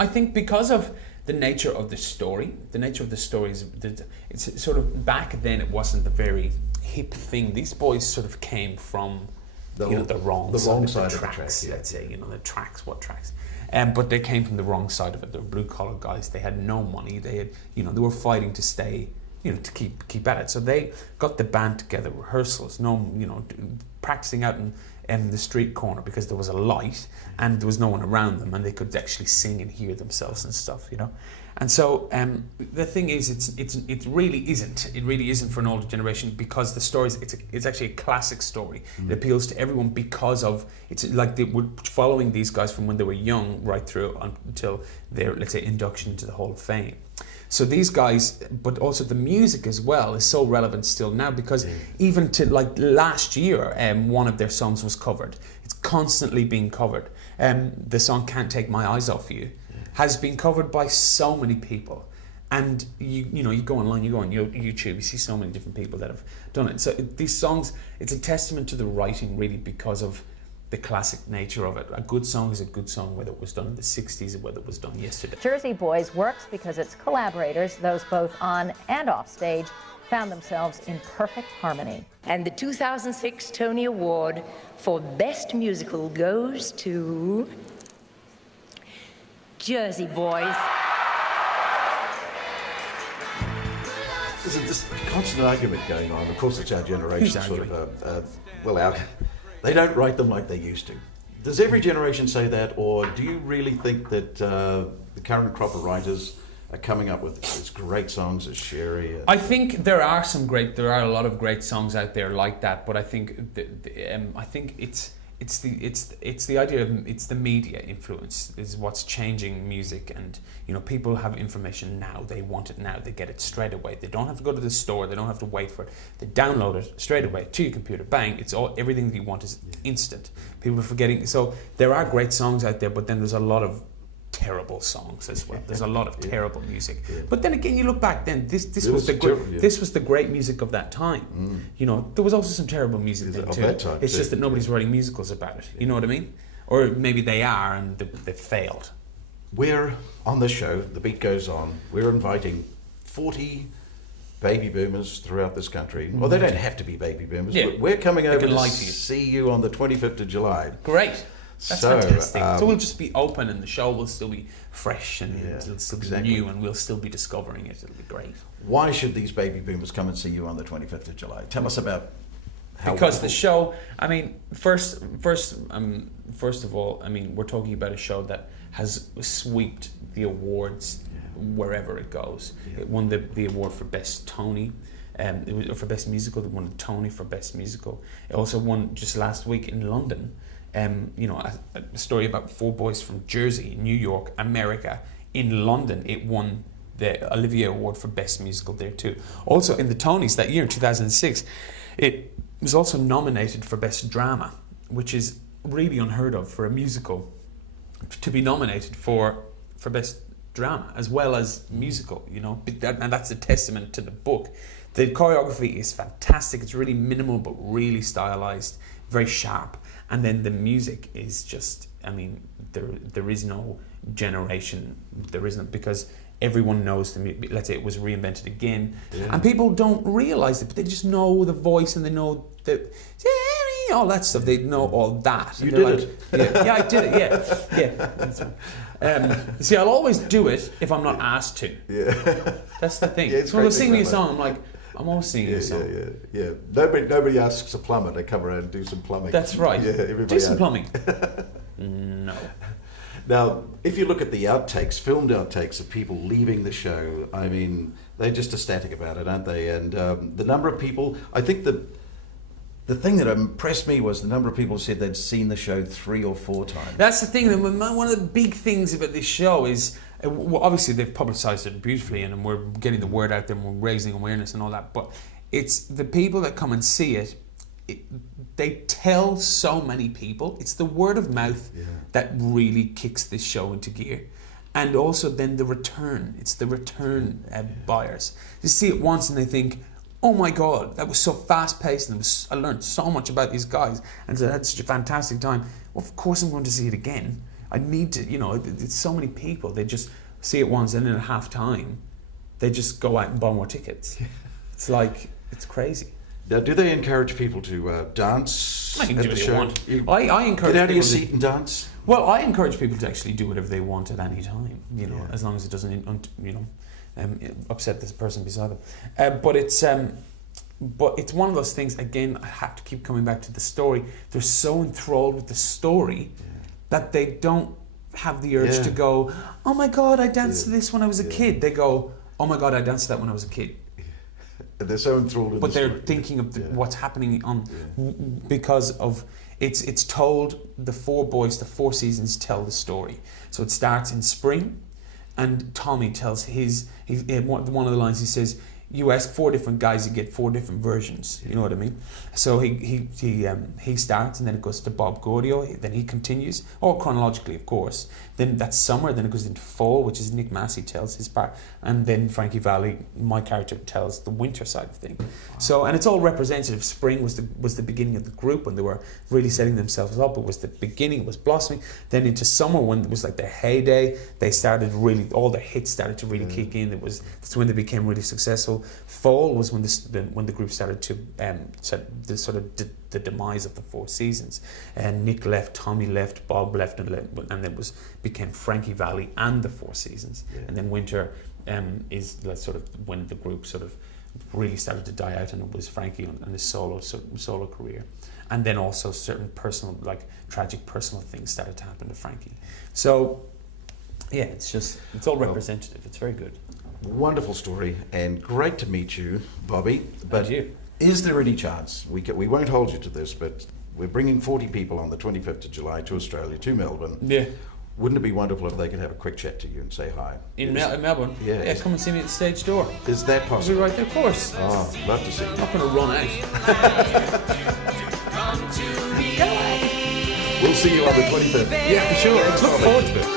I think because of the nature of the story, is it's sort of, back then it wasn't a very hip thing. These boys sort of came from the wrong side of the tracks, yeah. let's say, the tracks, what tracks. But they came from the wrong side of it. They were blue collar guys. They had no money. They had, they were fighting to stay, to keep at it. So they got the band together, rehearsals, practicing out in the street corner because there was a light and there was no one around them and they could actually sing and hear themselves and stuff, And so the thing is, it really isn't for an older generation, because the stories, it's actually a classic story. It appeals to everyone because of, it's like they were following these guys from when they were young right through until their, let's say, induction into the Hall of Fame. So these guys, but also the music as well, is so relevant still now, because even to like last year, one of their songs was covered. It's constantly being covered. The song "Can't Take My Eyes Off You" has been covered by so many people, and you go online, you go on YouTube, you see so many different people that have done it. So these songs, it's a testament to the writing, really, because of the classic nature of it. A good song is a good song, whether it was done in the 60s or whether it was done yesterday. Jersey Boys works because its collaborators, those both on and off stage, found themselves in perfect harmony. And the 2006 Tony Award for Best Musical goes to Jersey Boys. There's this constant argument going on. Of course, it's our generation sort of, they don't write them like they used to. Does every generation say that, or do you really think that the current crop of writers are coming up with as great songs as Sherry? I think there are a lot of great songs out there like that, but I think I think it's the idea of, it's the media influence is what's changing music. And people have information now, they want it now, they get it straight away, they don't have to go to the store, they don't have to wait for it, they download it straight away to your computer, bang, it's all, everything that you want is instant. People are forgetting. So there are great songs out there, but then there's a lot of terrible songs as well. There's a lot of terrible music. But then again, you look back then, this was the great music of that time. There was also some terrible music then too. It's just that nobody's writing musicals about it. You know what I mean? Or maybe they are and they failed. We're on this show, The Beat Goes On, we're inviting 40 baby boomers throughout this country. Well, they don't have to be baby boomers, but we're coming over to see you on the 25th of July. Great. That's fantastic. So we'll just be open and the show will still be fresh and it'll still be new and we'll still be discovering it. It'll be great. Why should these baby boomers come and see you on the 25th of July? Tell us about how. Because the show, I mean, first of all, I mean, we're talking about a show that has swept the awards wherever it goes. It won the award for Best Tony. It was for Best Musical. It won a Tony for Best Musical. It also won just last week in London. A story about four boys from Jersey, New York, America. In London, it won the Olivier Award for Best Musical there too. Also in the Tonys that year, in 2006, it was also nominated for Best Drama, which is really unheard of for a musical to be nominated for Best Drama as well as musical, and that's a testament to the book. The choreography is fantastic. It's really minimal but really stylized, very sharp. And then the music is just, I mean, there is no generation, there isn't, because everyone knows the music. Let's say it was reinvented again, and people don't realize it, but they just know the voice and they know all that stuff. They know all that. You did it. Yeah, I did it. Yeah. See, I'll always do it if I'm not asked to. Yeah. That's the thing. Yeah, so when they're singing me a song, I'm like, I'm always singing a song. Yeah. Nobody asks a plumber to come around and do some plumbing. That's right. Yeah, everybody do some plumbing. No. Now, if you look at the outtakes, filmed outtakes of people leaving the show, I mean, they're just ecstatic about it, aren't they? And the number of people, I think the thing that impressed me was the number of people who said they'd seen the show 3 or 4 times. That's the thing. One of the big things about this show is, obviously they've publicised it beautifully and we're getting the word out there and we're raising awareness and all that, but it's the people that come and see it, they tell so many people. It's the word of mouth that really kicks this show into gear. And also then the return. It's the return buyers. You see it once and they think, oh my God, that was so fast paced and I learned so much about these guys and so I had such a fantastic time. Well, of course I'm going to see it again. I need to, you know, it's so many people. They just see it once, and then at half time, they just go out and buy more tickets. It's like, it's crazy. Now, do they encourage people to dance I can at do the what show? you want. I encourage Get out of your people seat and dance? Well, I encourage people to actually do whatever they want at any time, you know, as long as it doesn't, you know, upset this person beside them. But it's one of those things, again, I have to keep coming back to the story. They're so enthralled with the story that they don't have the urge to go, oh my God, I danced to this when I was a kid. They go, oh my God, I danced to that when I was a kid. They're so enthralled in But the they're story. thinking of what's happening on because of it's told the four boys, the four seasons tell the story. So it starts in spring, and Tommy tells one of the lines. He says, "You ask four different guys, you get four different versions." You know what I mean? So he starts, and then it goes to Bob Gaudio. Then he continues, all chronologically, of course. Then that's summer. Then it goes into fall, which is Nick Massey tells his part, and then Frankie Valli, my character, tells the winter side of things. So, and it's all representative. Spring was the beginning of the group when they were really setting themselves up. It was the beginning. It was blossoming. Then into summer, when it was like their heyday, they started really, all the hits started to really kick in. That's when they became really successful. Fall was when the group started to the demise of the four seasons. And Nick left, Tommy left, Bob left, and it became Frankie Valli and the Four Seasons. And then winter is sort of when the group sort of really started to die out, and it was Frankie and his solo career. And then also certain personal, like tragic personal things started to happen to Frankie. So yeah, it's all representative. It's very good. Wonderful story, and great to meet you, Bobby. But is there any chance, we won't hold you to this, but we're bringing 40 people on the 25th of July to Australia, to Melbourne. Yeah. Wouldn't it be wonderful if they could have a quick chat to you and say hi? In Melbourne? Yeah. Come and see me at the stage door. Is that I'll be possible? right there, of course. Oh, love to see you. I'm not going to run out. We'll see you on the 25th. Yeah, for sure. Look forward to it.